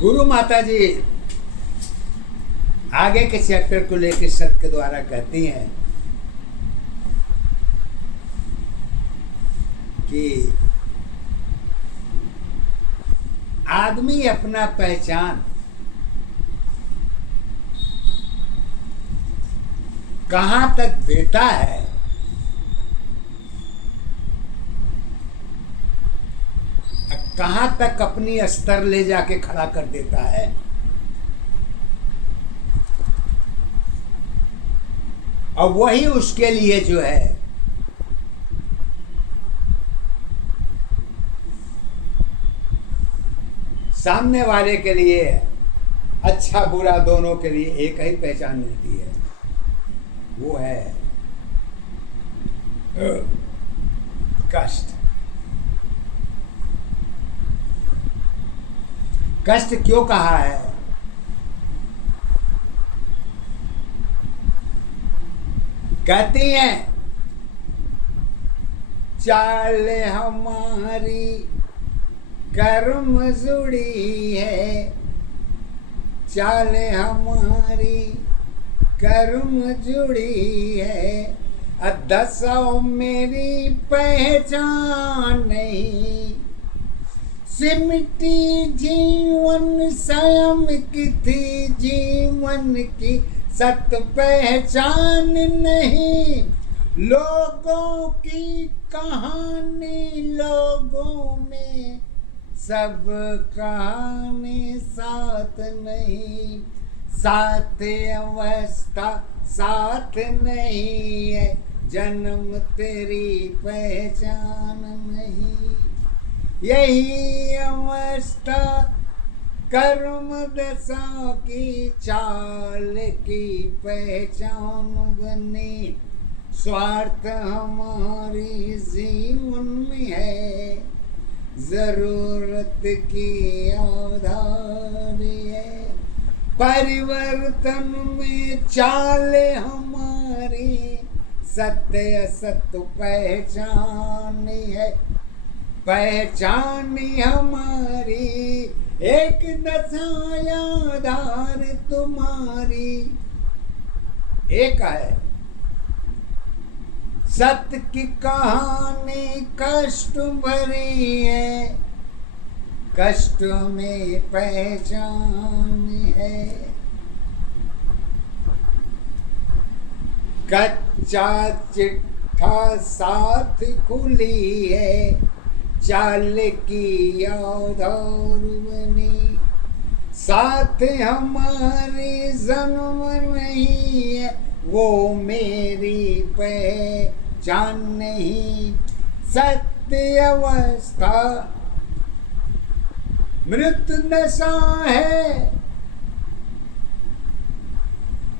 गुरु माता जी आगे के चैप्टर को लेकर सत्य के द्वारा कहती हैं कि आदमी अपना पहचान कहां तक देता है, कहां तक अपनी स्तर ले जाके खड़ा कर देता है, और वही उसके लिए जो है सामने वाले के लिए अच्छा बुरा दोनों के लिए एक ही पहचान मिलती है, वो है कष्ट। कष्ट क्यों कहा है? कहती हैं चाल हमारी कर्म जुड़ी है, चाल हमारी कर्म जुड़ी है, दसों मेरी पहचान नहीं, सिमटी जीवन स्वयं की थी, जीवन की सत पहचान नहीं, लोगों की कहानी लोगों में, सब कहानी साथ नहीं, साथ अवस्था साथ नहीं है, जन्म तेरी पहचान नहीं, यही अवस्था कर्म दशा की चाल की पहचान बनी, स्वार्थ हमारी जीवन में है, जरूरत की आधार है, परिवर्तन में चाल हमारी, सत्य असत्य पहचान है, पहचान हमारी, एक दशा आधार तुम्हारी, एक है सत्य की कहानी कष्ट भरी है, कष्ट में पहचान है, कच्चा चिट्ठा साथ खुली है, चाल की आधार बनी, साथ हमारी जन्म नहीं है, वो मेरी पहचान नहीं, सत्य अवस्था मृत दशा है,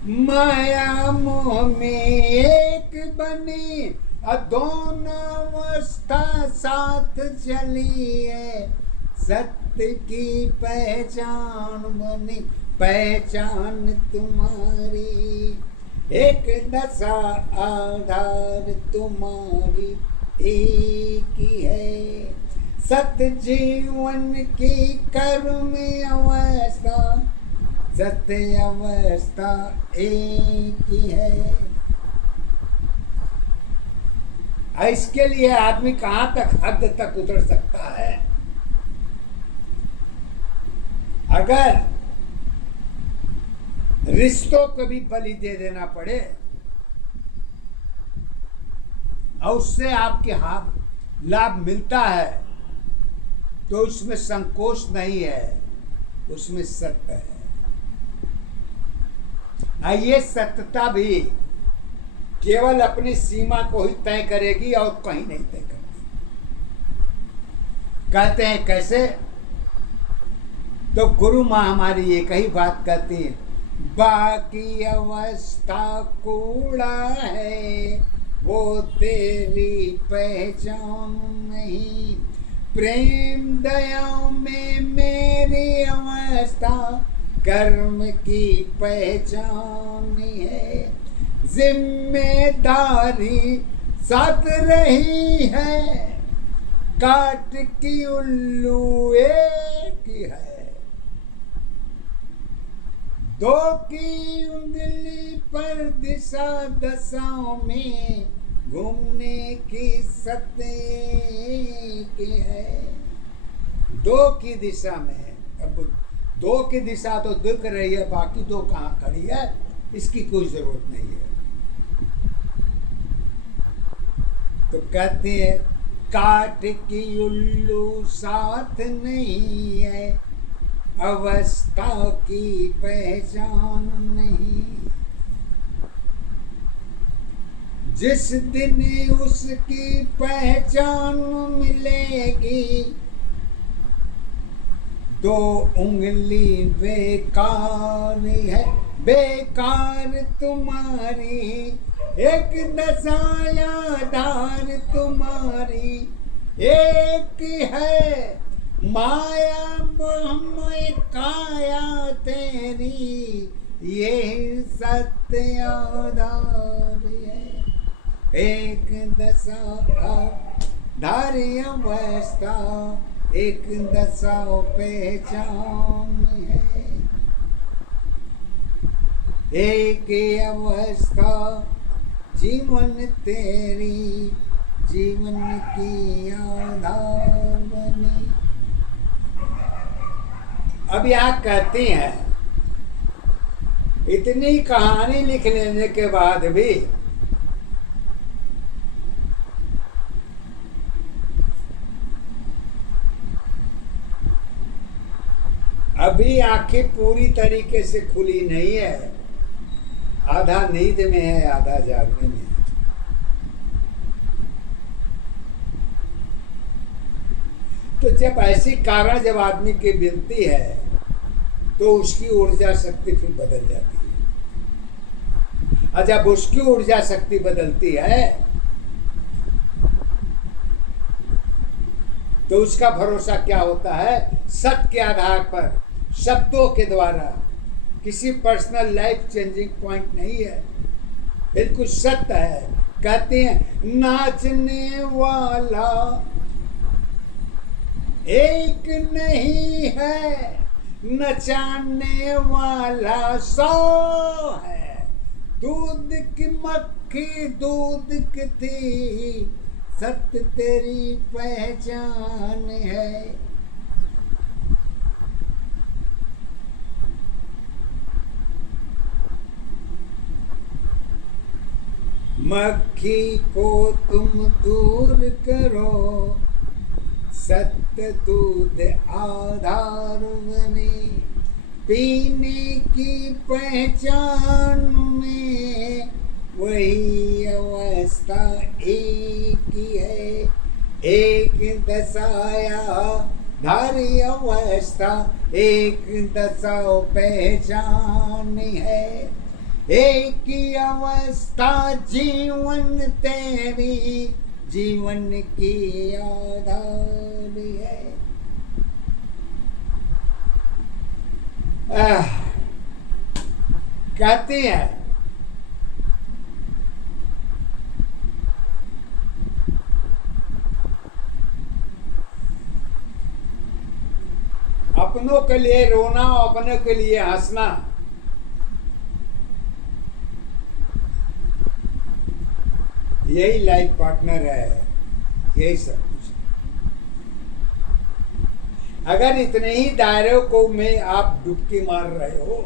माया मोह में एक बनी, दोनों अवस्था साथ चली है, सत्य की पहचान बनी, पहचान तुम्हारी, एक दशा आधार तुम्हारी एक ही है, सत्य जीवन की कर्म अवस्था, सत्य अवस्था एक ही है। इसके लिए आदमी कहां तक हद तक उतर सकता है? अगर रिश्तों को भी बलि दे देना पड़े और उससे आपके लाभ मिलता है, तो उसमें संकोच नहीं है, उसमें सत्य है। ये सत्यता भी केवल अपनी सीमा को ही तय करेगी और कहीं नहीं तय करेगी। कहते हैं कैसे? तो गुरु माँ हमारी एक ही बात कहती है, बाकी अवस्था कूड़ा है, वो तेरी पहचान नहीं, प्रेम दया में मेरी अवस्था कर्म की पहचान है, जिम्मेदारी साथ रही है, काट की उल्लू एक है, दो की उंगली पर दिशा दशाओं में घूमने की सत्य की है। दो की दिशा में, अब दो की दिशा तो दिख रही है, बाकी दो कहाँ खड़ी है इसकी कोई जरूरत नहीं है। तो कहते हैं काट की उल्लू साथ नहीं है, अवस्था की पहचान नहीं। जिस दिन उसकी पहचान मिलेगी, दो उंगली बेकार है, बेकार तुम्हारी, एक दशाया धार तुम्हारी एक है। माया मोहमय काया तेरी, ये सत्य आधार है। एक दशा धारी अवस्था, एक दशा पहचान है। एक अवस्था जीवन तेरी, जीवन की आधार बनी। अब यहाँ कहते हैं इतनी कहानी लिख लेने के बाद भी अभी आंखें पूरी तरीके से खुली नहीं है, आधा नींद में है, आधा जागने में है। तो जब ऐसी कारण जब आदमी की मिलती है तो उसकी ऊर्जा शक्ति फिर बदल जाती है। और जब उसकी ऊर्जा शक्ति बदलती है तो उसका भरोसा क्या होता है? सत्य के आधार पर, शब्दों के द्वारा। किसी पर्सनल लाइफ चेंजिंग पॉइंट नहीं है, बिल्कुल सत्य है। कहते हैं नाचने वाला एक नहीं है, नचाने वाला 100 है। दूध की मक्खी दूध की थी, सत्य तेरी पहचान है। मक्खी को तुम दूर करो, सत्य दूध आधार बने। पीने की पहचान में वही अवस्था एक ही है। एक दशाया धारी अवस्था, एक दशा पहचान है। एक ही अवस्था जीवन तेरी, जीवन की आधार है। कहते हैं अपनों के लिए रोना, अपनों के लिए हंसना, यही लाइफ पार्टनर है, यही सब कुछ। अगर इतने ही दायरे को में आप डुबकी मार रहे हो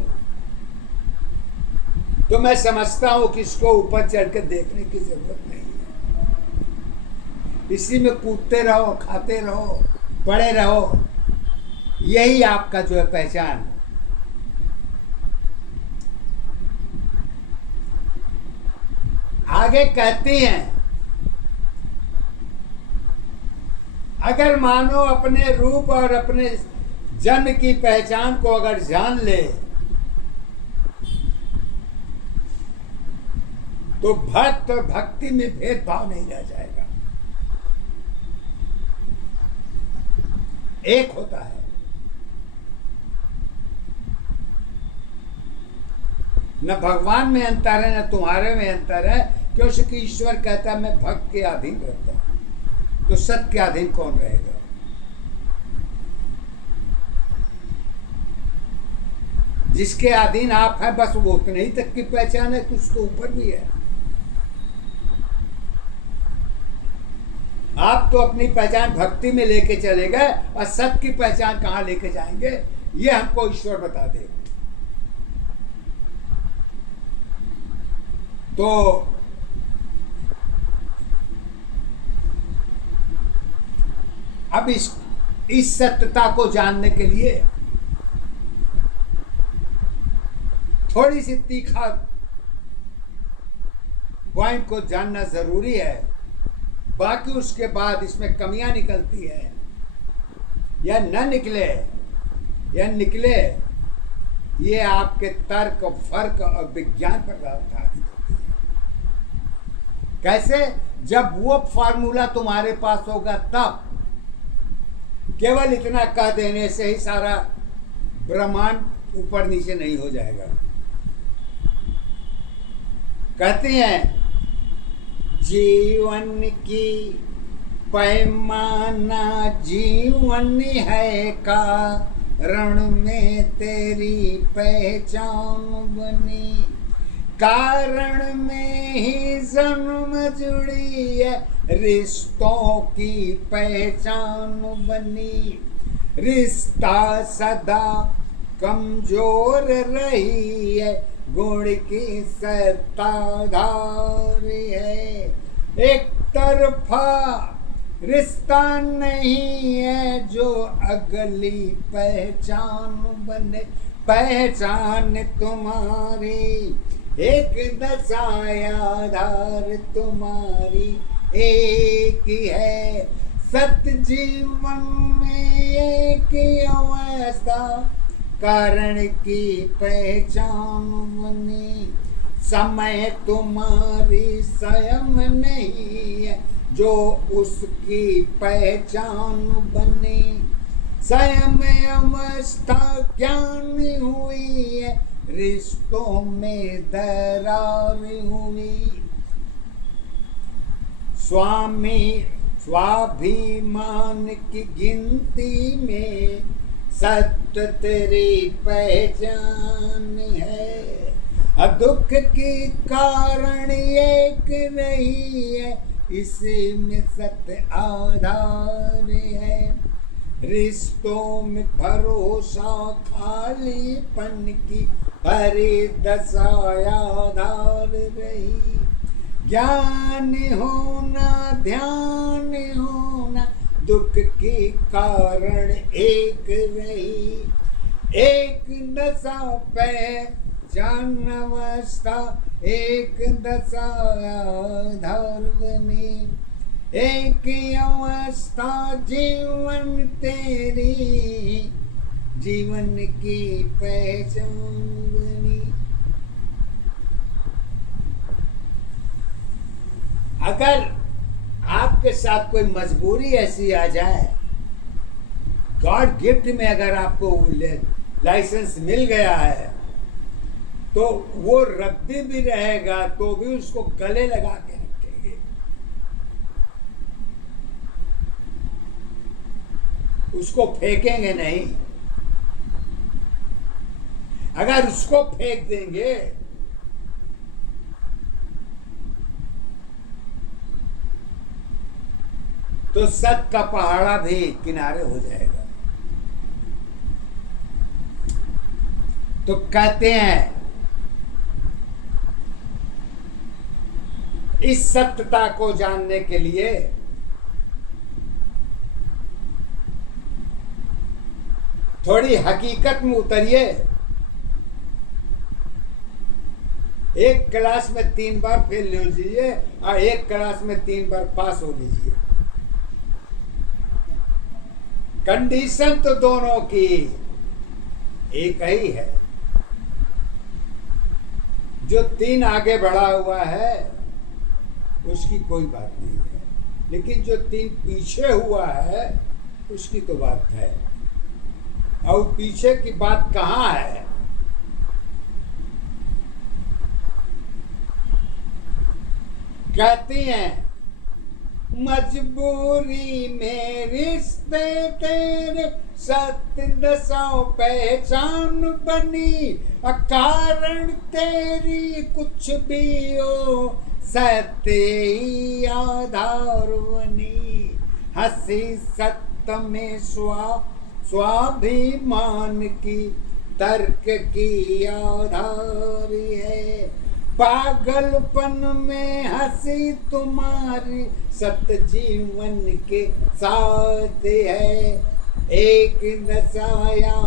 तो मैं समझता हूं कि इसको ऊपर चढ़कर देखने की जरूरत नहीं है। इसी में कूदते रहो, खाते रहो, पड़े रहो, यही आपका जो है पहचान। आगे कहते हैं अगर मानो अपने रूप और अपने जन्म की पहचान को अगर जान ले तो भक्त और भक्ति में भेदभाव नहीं रह जाएगा, एक होता है। न भगवान में अंतर है, न तुम्हारे में अंतर है, क्योंकि ईश्वर कहता है मैं भक्त के अधीन रहता हूं। तो सत्य के अधीन कौन रहेगा? जिसके अधीन आप हैं बस वो उतने ही तक की पहचान है, कुछ तो ऊपर भी है। आप तो अपनी पहचान भक्ति में लेके चले गए और सत्य की पहचान कहाँ लेके जाएंगे, ये हमको ईश्वर बता दे। तो अब इस सत्यता को जानने के लिए थोड़ी सी तीखा पॉइंट को जानना जरूरी है। बाकी उसके बाद इसमें कमियां निकलती है या न निकले या निकले, ये आपके तर्क, फर्क और विज्ञान पर आधारित होती है। कैसे? जब वो फॉर्मूला तुम्हारे पास होगा तब। केवल इतना कह देने से ही सारा ब्रह्मांड ऊपर नीचे नहीं हो जाएगा। कहते हैं जीवन की पैमाना जीवन है, कारण में तेरी पहचान बनी, कारण में ही जन्म जुड़ी है, रिश्तों की पहचान बनी, रिश्ता सदा कमजोर रही है, गुण की सत्ताधारी है, एक तरफा रिश्ता नहीं है जो अगली पहचान बने, पहचान तुम्हारी एक दशायाधार तुम्हारी एक ही है, सत्य जीवन में एक अवस्था, कारण की पहचान बनी, समय तुम्हारी स्वयं नहीं है जो उसकी पहचान बनी, स्वयं अवस्था ज्ञान हुई है, रिश्तों में दरार हुई, स्वाभिमान की गिनती में सत्य तेरी पहचान है, दुख की कारण एक रही है, इसी में सत्य आधार है, रिश्तों में भरोसा खालीपन की हरी दशायाधार रही, ज्ञान होना ध्यान होना दुख की कारण एक रही, एक दशा पहचान अवस्था एक दशायाधार बनी, एक अवस्था जीवन तेरी जीवन की पहचान बनी। अगर आपके साथ कोई मजबूरी ऐसी आ जाए, गॉड गिफ्ट में अगर आपको लाइसेंस मिल गया है तो वो रद्दी भी रहेगा तो भी उसको गले लगा के रखेंगे, उसको फेंकेंगे नहीं। अगर उसको फेंक देंगे तो सत का पहाड़ा भी किनारे हो जाएगा। तो कहते हैं इस सत्यता को जानने के लिए थोड़ी हकीकत में उतरिए। एक क्लास में 3 बार फेल ले लीजिए और एक क्लास में 3 बार पास हो लीजिए। कंडीशन तो दोनों की एक ही है। जो 3 आगे बढ़ा हुआ है उसकी कोई बात नहीं है, लेकिन जो 3 पीछे हुआ है उसकी तो बात है। और पीछे की बात कहाँ है? कहती हैं मजबूरी में रिश्ते तेरे सत्य दशाओं पहचान बनी, अकारण तेरी कुछ भी हो सत्य ही आधार बनी। हंसी सत्य में स्वाभिमान की तर्क की आधार है। पागलपन में हंसी तुम्हारी सत्य जीवन के साथ है। एक दशाया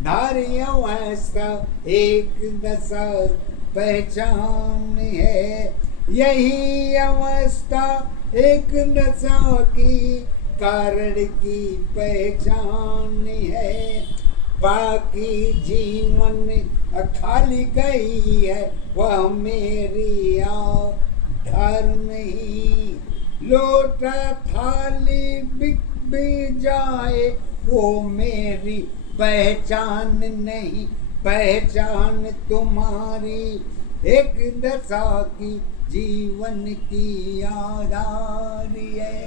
धार्य अवस्था एक दशा पहचान है। यही अवस्था एक दशा की कारण की पहचान है। बाकी जीवन खाली गई है वह मेरी आधार नहीं। लोटा थाली बिक भी जाए वो मेरी पहचान नहीं। पहचान तुम्हारी एक दशा की जीवन की आधार है।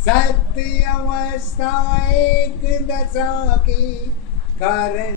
सत्य अवस्था एक दशा की कारण